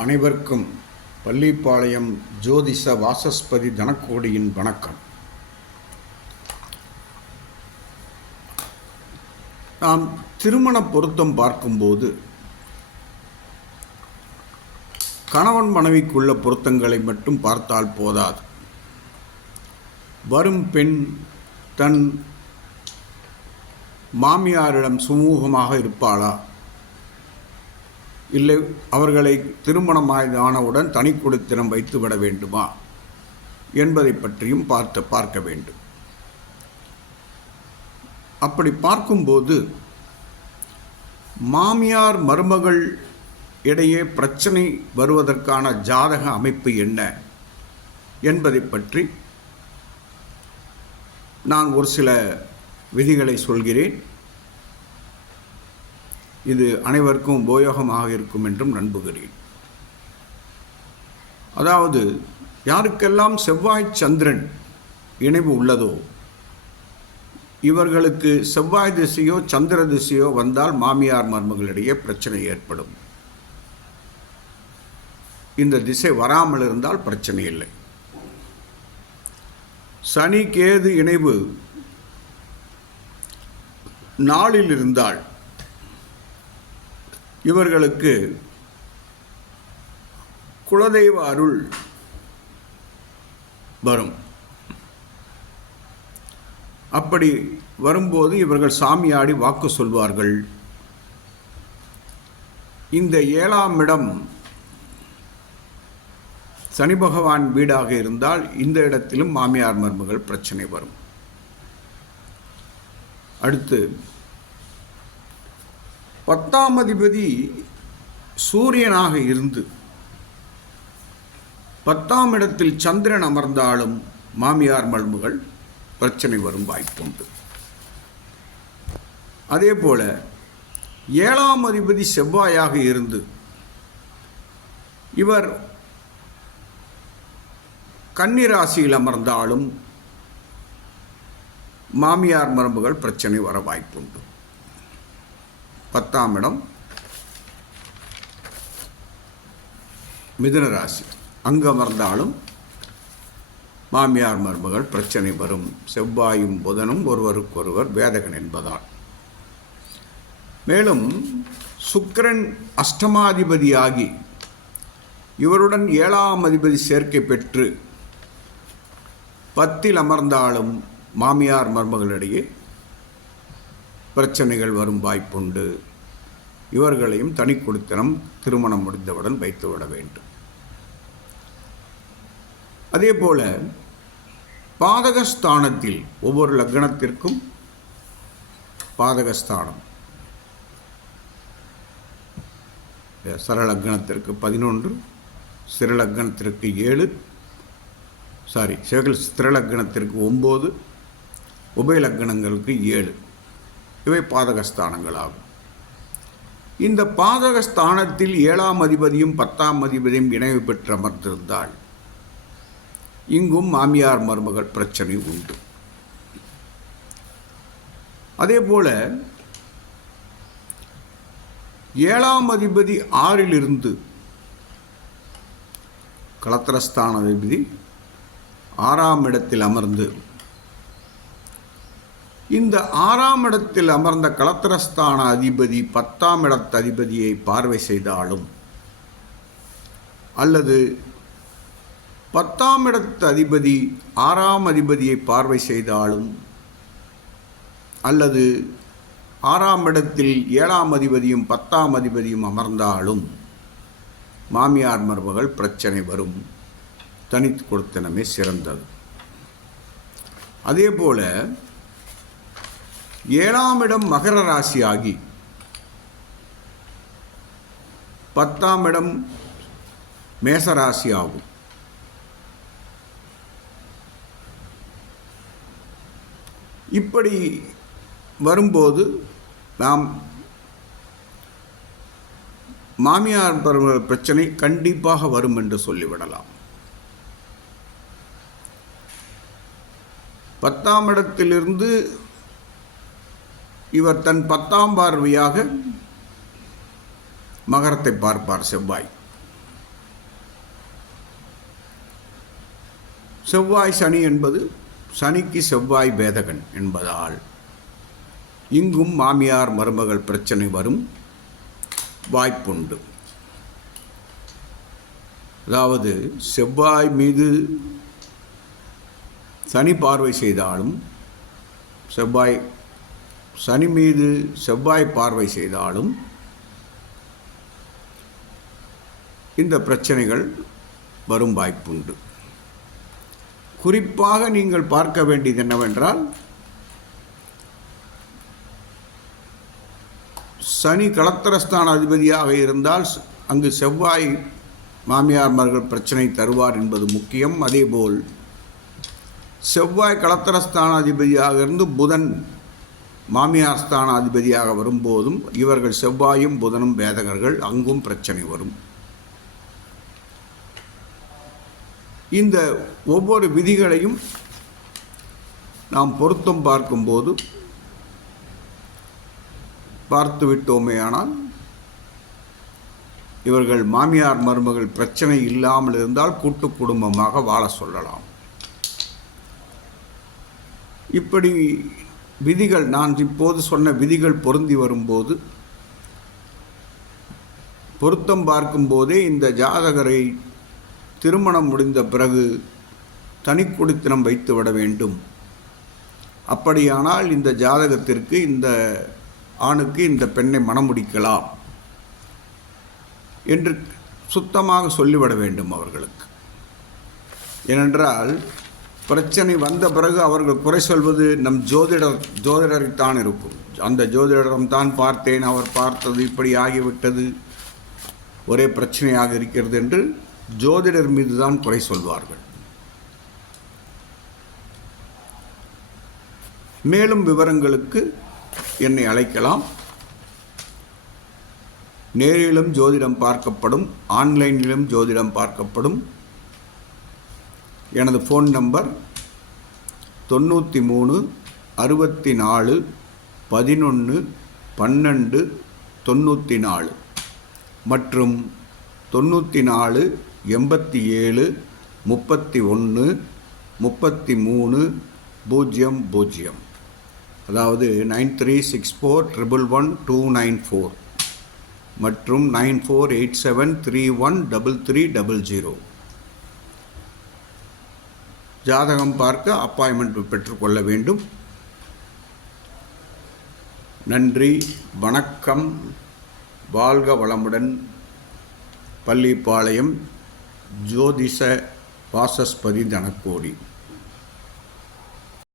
அனைவருக்கும் பள்ளிப்பாளையம் ஜோதிஷ வாசஸ்பதி தனக்கோடியின் வணக்கம். நாம் திருமண பொருத்தம் பார்க்கும்போது கணவன் மனைவிக்குள்ள பொருத்தங்களை மட்டும் பார்த்தால் போதாது. வரும் பெண் தன் மாமியாரிடம் சுமூகமாக இருப்பாளா, இல்லை அவர்களை திருமணமானவுடன் தனி குடித்தனம் வைத்துவிட வேண்டுமா என்பதை பற்றியும் பார்க்க வேண்டும். அப்படி பார்க்கும்போது மாமியார் மருமகள் இடையே பிரச்சனை வருவதற்கான ஜாதக அமைப்பு என்ன என்பதை பற்றி நான் ஒரு சில விதிகளை சொல்கிறேன். இது அனைவருக்கும் உபயோகமாக இருக்கும் என்றும் நம்புகிறேன். அதாவது, யாருக்கெல்லாம் செவ்வாய் சந்திரன் இணைவு உள்ளதோ இவர்களுக்கு செவ்வாய் திசையோ சந்திர திசையோ வந்தால் மாமியார் மருமகளிடையே பிரச்சனை ஏற்படும். இந்த திசை வராமல் இருந்தால் பிரச்சனை இல்லை. சனி கேது இணைவு நாளில் இருந்தால் இவர்களுக்கு குலதெய்வ அருள் வரும். அப்படி வரும்போது இவர்கள் சாமியாடி வாக்கு சொல்வார்கள். இந்த 7ஆம் இடம் சனி பகவான் வீடாக இருந்தால் இந்த இடத்திலும் மாமியார் மருமகள் பிரச்சனை வரும். அடுத்து 10ஆம் அதிபதி சூரியனாக இருந்து 10ஆம் இடத்தில் சந்திரன் அமர்ந்தாலும் மாமியார் மருமகள் பிரச்சனை வரும் வாய்ப்புண்டு. அதே போல 7ஆம் அதிபதி செவ்வாயாக இருந்து இவர் கன்னி ராசியில் அமர்ந்தாலும் மாமியார் மருமகள் பிரச்சனை வர வாய்ப்புண்டு. 10ஆம் இடம் மிதுன ராசி, அங்கு அமர்ந்தாலும் மாமியார் மருமகள் பிரச்சனை வரும். செவ்வாயும் புதனும் ஒருவருக்கொருவர் வேதகன் என்பதால். மேலும் சுக்கிரன் அஷ்டமாதிபதியாகி இவருடன் 7ஆம் அதிபதி சேர்க்கை பெற்று 10இல் அமர்ந்தாலும் மாமியார் மருமகளிடையே பிரச்சனைகள் வரும் வாய்ப்புண்டு. இவர்களையும் தனி குடித்தனம் திருமணம் முடிந்தவுடன் வைத்துவிட வேண்டும். அதே போல பாதகஸ்தானத்தில் ஒவ்வொரு லக்னத்திற்கும் பாதகஸ்தானம், சரலக்னத்திற்கு 11, சிறலக்னத்திற்கு 7, ஸ்திரலக்னத்திற்கு 9, உபயலக்னங்களுக்கு 7. இவை பாதகஸ்தானங்கள் ஆகும். இந்த பாதகஸ்தானத்தில் 7ஆம் அதிபதியும் 10ஆம் அதிபதியும் இணைவு பெற்று அமர்ந்திருந்தால் இங்கும் மாமியார் மருமகள் பிரச்சனை உண்டு. அதே போல 7ஆம் அதிபதி 6இல் இருந்து களத்திரஸ்தான அதிபதி 6ஆம் இடத்தில் அமர்ந்து இந்த 6ஆம் இடத்தில் அமர்ந்த களத்திரஸ்தான அதிபதி 10ஆம் இடத்து அதிபதியை பார்வை செய்தாலும், அல்லது 10ஆம் இடத்து அதிபதி 6ஆம் அதிபதியை பார்வை செய்தாலும், அல்லது 6ஆம் இடத்தில் 7ஆம் அதிபதியும் 10ஆம் அதிபதியும் அமர்ந்தாலும் மாமியார் மருமகள் பிரச்சனை வரும். தனித்து கொடுத்தனமே சிறந்தது. அதே போல 7ஆம் இடம் மகர ராசியாகி 10ஆம் இடம் மேசராசி ஆகும். இப்படி வரும்போது நாம் மாமியார் பிரச்சனை கண்டிப்பாக வரும் என்று சொல்லிவிடலாம். 10ஆம் இடத்திலிருந்து இவர் தன் 10ஆம் பார்வையாக மகரத்தை பார்ப்பார் செவ்வாய். செவ்வாய் சனி என்பது சனிக்கு செவ்வாய் பேதகன் என்பதால் இங்கும் மாமியார் மருமகள் பிரச்சனை வரும் வாய்ப்புண்டு. அதாவது செவ்வாய் மீது சனி பார்வை செய்தாலும் சனி மீது செவ்வாய் பார்வை செய்தாலும் இந்த பிரச்சனைகள் வரும் வாய்ப்புண்டு. குறிப்பாக நீங்கள் பார்க்க வேண்டியது என்னவென்றால், சனி களத்திரஸ்தான அதிபதியாக இருந்தால் அங்கு செவ்வாய் மாமியார் மருமகள் பிரச்சனை தருவார் என்பது முக்கியம். அதேபோல் செவ்வாய் களத்திரஸ்தான அதிபதியாக இருந்து புதன் மாமியார் ஸ்தான அதிபதியாக வரும்போதும் இவர்கள் செவ்வாயும் புதனும் பேதகர்கள், அங்கும் பிரச்சனை வரும். இந்த ஒவ்வொரு விதிகளையும் நாம் பொருத்தம் பார்க்கும்போது பார்த்து விட்டோமேயானால் இவர்கள் மாமியார் மருமகள் பிரச்சனை இல்லாமல் இருந்தால் கூட்டு குடும்பமாக வாழ சொல்லலாம். இப்படி விதிகள், நான் இப்போது சொன்ன விதிகள் பொருந்தி வரும்போது பொருத்தம் பார்க்கும்போதே இந்த ஜாதகரை திருமணம் முடிந்த பிறகு தனி குடித்தனம் வைத்து விட வேண்டும். அப்படியானால் இந்த ஜாதகத்திற்கு, இந்த ஆணுக்கு இந்த பெண்ணை மணமுடிக்கலாம் என்று சுத்தமாக சொல்லிவிட வேண்டும் அவர்களுக்கு. ஏனென்றால் பிரச்சனை வந்த பிறகு அவர்கள் குறை சொல்வது நம் ஜோதிடரைத்தான் இருக்கும். அந்த ஜோதிடரிடம்தான் பார்த்தேன், அவர் பார்த்தது இப்படி ஆகிவிட்டது, ஒரே பிரச்சனையாக இருக்கிறது என்று ஜோதிடர் மீது தான் குறை சொல்வார்கள். மேலும் விவரங்களுக்கு என்னை அழைக்கலாம். நேரிலும் ஜோதிடம் பார்க்கப்படும், ஆன்லைனிலும் ஜோதிடம் பார்க்கப்படும். எனது ஃபோன் நம்பர் 93 64 11 12 94 மற்றும் 94 87 31 33 00, அதாவது 9364111294 மற்றும் 9487313300. ஜாதகம் பார்க்க அப்பாயின்மெண்ட் பெற்றுக்கொள்ள வேண்டும். நன்றி, வணக்கம், வாழ்க வளமுடன். பள்ளிப்பாளையம் ஜோதிஷ வாசஸ்பதி தனக்கோடி.